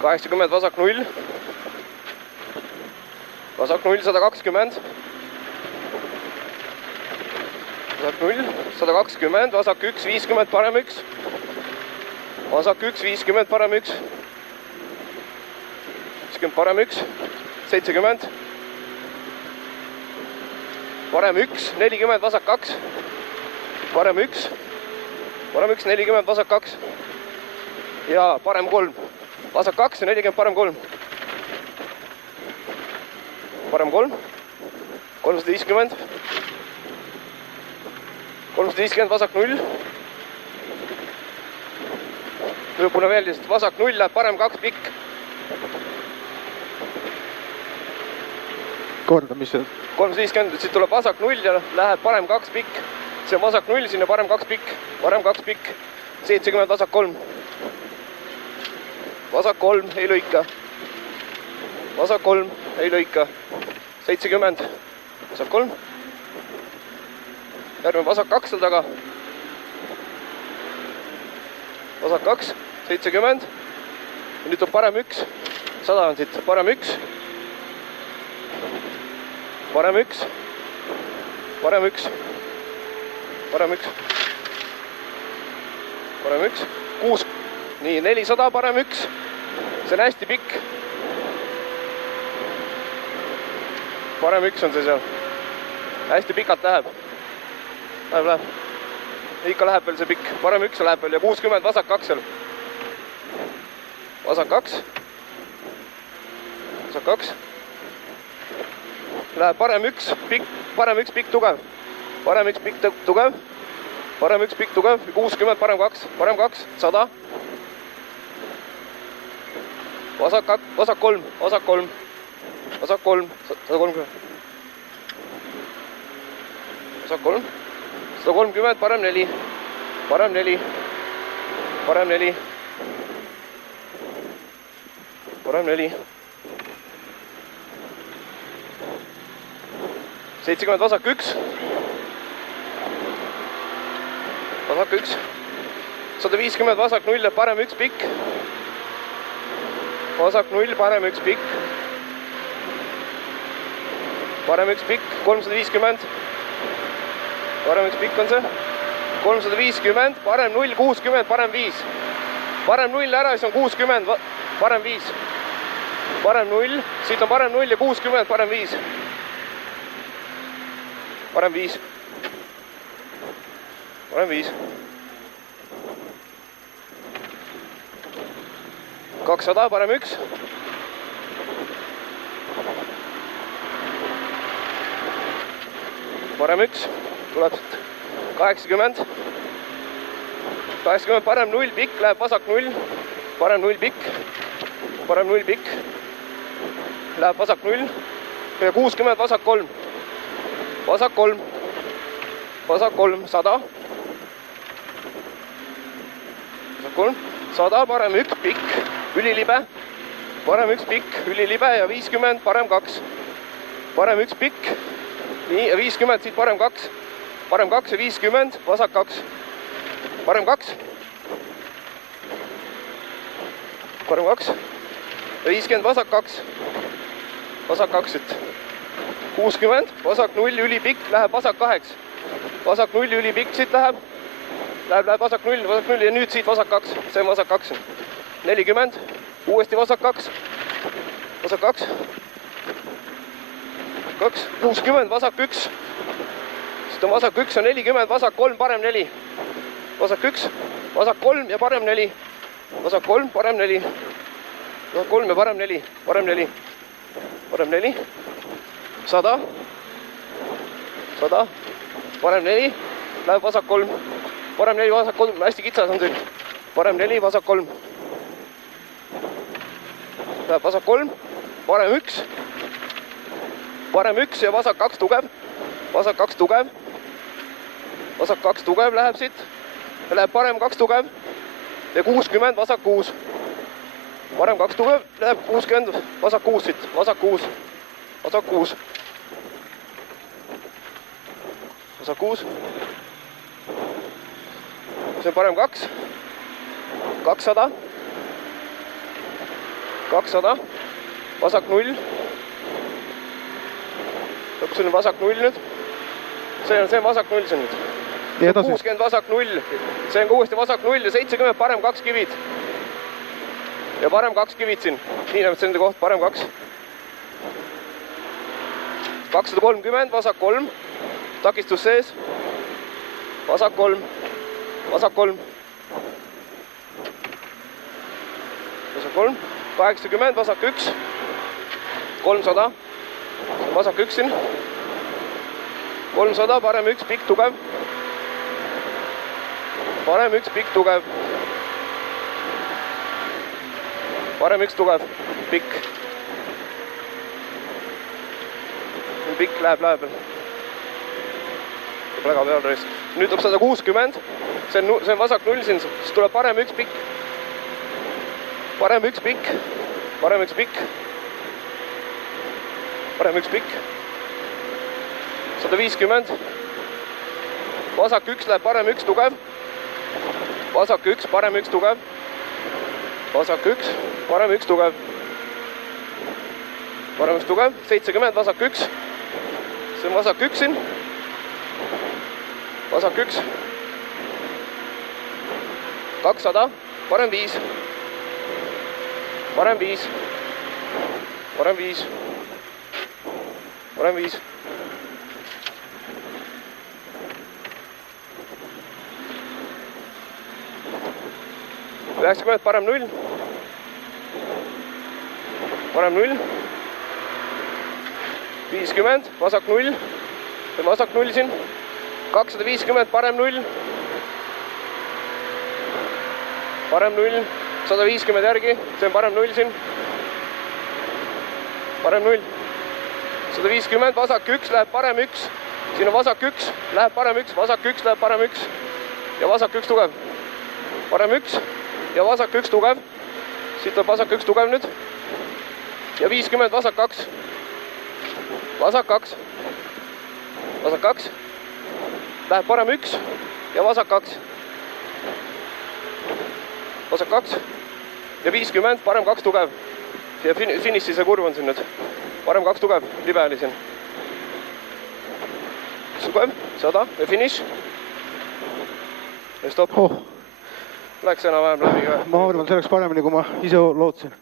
80, vasak 0. Vasak 0, 120. Vasak 0, 120, vasak 1, 50, parem 1. Vasak 1, 50, parem 1. 50, parem 1. 70. Parem 1, 40, vasak 2. Parem 1. Parem 1, 40, vasak 2. Ja parem 3. Vasak 2 ja 40, parem 3. Parem 3. 350. 350, vasak 0. Lõpune veel lihtsalt, vasak 0 läheb parem 2 pikk. Korda, mis see? 350, siit tuleb vasak 0 ja läheb parem 2 pikk. See on vasak 0, sinna parem 2 pikk. Parem 2 pikk. 70, vasak 3. Vasak 3, ei lõika. Vasak 3, ei lõika. 70, vasak 3. Järgmine vasak 2 seal taga. Vasak 2, 70. Ja nüüd on parem 1. 100 on siit, parem 1. Parem 1. Parem 1. Parem 1. Parem 1. 6. Nii, 400, parem 1. See on hästi pikk. Parem 1 on see seal. Hästi pikalt läheb. Läheb. Ikka läheb veel see pikk. Parem 1 läheb veel ja 60, vasak 2 seal. Vasak 2. Vasak 2. Läheb parem 1, pikk, parem 1, pikk, tugev. Parem 1, pikk, tugev. Parem 1, pikk, tugev. 60, parem 2. Parem 2, 100. Vasak 3, vasak 3. Vasak 3, 130. Vasak 3. 130, parem 4. Parem 4. Parem 4. Parem 4. 70, vasak 1. Vasak 1. 150, vasak 0, parem 1 pikk. Vasak 0, parem 1 pikk. Parem 1 pikk, 350. Parem 1 pikk on see. 350, parem 0, 60, parem 5. Parem 0 ära, siis on 60, parem 5. Parem 0, siit on parem 0 ja 60, parem 5. Parem 5. Parem 5. 200, parem 1. Parem 1. Tuleb 80. 80, parem 0, pikk, läheb vasak 0. Parem 0, pikk. Parem 0, pikk. Läheb vasak 0. Ja 60, vasak 3. Vasak 3. Vasak 3, 100. Vasak 3, 100, parem 1, pikk, ülilibe. Parem 1, pikk, ülilibe ja 50, parem 2. Parem 1, pikk. Nii, ja 50, siit parem 2. Parem 2 ja 50, vasak 2. Parem 2. Parem 2. Ja 50, vasak 2. Vasak 2 siit. 60, vasak 0, ülipikk, läheb vasak 8. Vasak 0, ülipikk siit läheb. Läheb vasak 0 ja nüüd siit vasak 2. See on vasak 2. 40, uuesti vasak 2. Vasak 2. 2, 60, vasak 1. Siit on vasak 1 ja 40, vasak 3, parem 4. Vasak 1, vasak 3 ja parem 4. Vasak 3, parem 4. Vasak 3 ja parem 4. Parem 4. Parem 4. 100. 100. Parem 4. Läheb vasak 3. Parem 4, vasak 3. Hästi kitsas on see. Parem 4, vasak 3. Läheb vasak 3. Parem 1. Parem 1 ja vasak 2 tugev. Vasak 2 tugev. Vasak 2 tugev läheb siit. Läheb parem 2 tugev. Ja 60, vasak 6. Parem 2 tugev. Läheb 60, vasak 6 siit. Vasak 6. Vasak 6. Vasak 6. See on parem 2. 200. 200, vasak 0. lõpuks on vasak 0 nüüd. See on vasak 0 see nüüd. 60 vasak 0, see on uuesti vasak 0 ja 70 parem 2 kivid. Ja parem 2 kivid siin, nii näeb see nende koht, parem 2. 230, vasak 3, takistus sees. Vasak 3, vasak 3. Vasak 3, 80, vasak 1. 300, vasak 1 siin. 300, parem 1, pikk, tugev. Parem 1, pikk, tugev. Parem 1, tugev, pikk. Pikk läheb peal. Väga peal reis. Nüüd tuleb 160. See on vasak 0 siin. Siis tuleb parem 1, pikk. Parem 1, pikk. Parem 1, pikk. Parem 1, pikk. 150. Vasak 1 läheb parem 1, tugev. Vasak 1, parem 1, tugev. Vasak 1, parem 1, tugev. Parem 1, tugev. 70, vasak 1. See on vasak 1 siin. Vasak 1. 200, parem 5. Parem 5. Parem 5. Parem 5. ...90, parem 0. Parem 0. 50, vasak 0. See on vasak 0 siin. 250, parem 0. Parem 0. 150 järgi. See on parem 0 siin. Parem 0. 150, vasak 1 läheb parem 1. Siin on vasak 1, läheb parem 1. Vasak 1 läheb parem 1. Ja vasak 1 tugev. Parem 1. Ja vasak 1 tugev. Siit tuleb vasak 1 tugev nüüd. Ja 50, vasak 2. Vasak 2. Vasak 2. Läheb parem 1. Ja vasak 2. Vasak 2. Ja 50, parem 2 tugev. Ja finiši see kurv on siin nüüd. Parem 2 tugev, libe oli siin. Tugev, 100 ja finiš. Ja stopp. Läks enam-vähem läbi ka. Ma arvan, see oleks paremini, kui ma ise lootsin.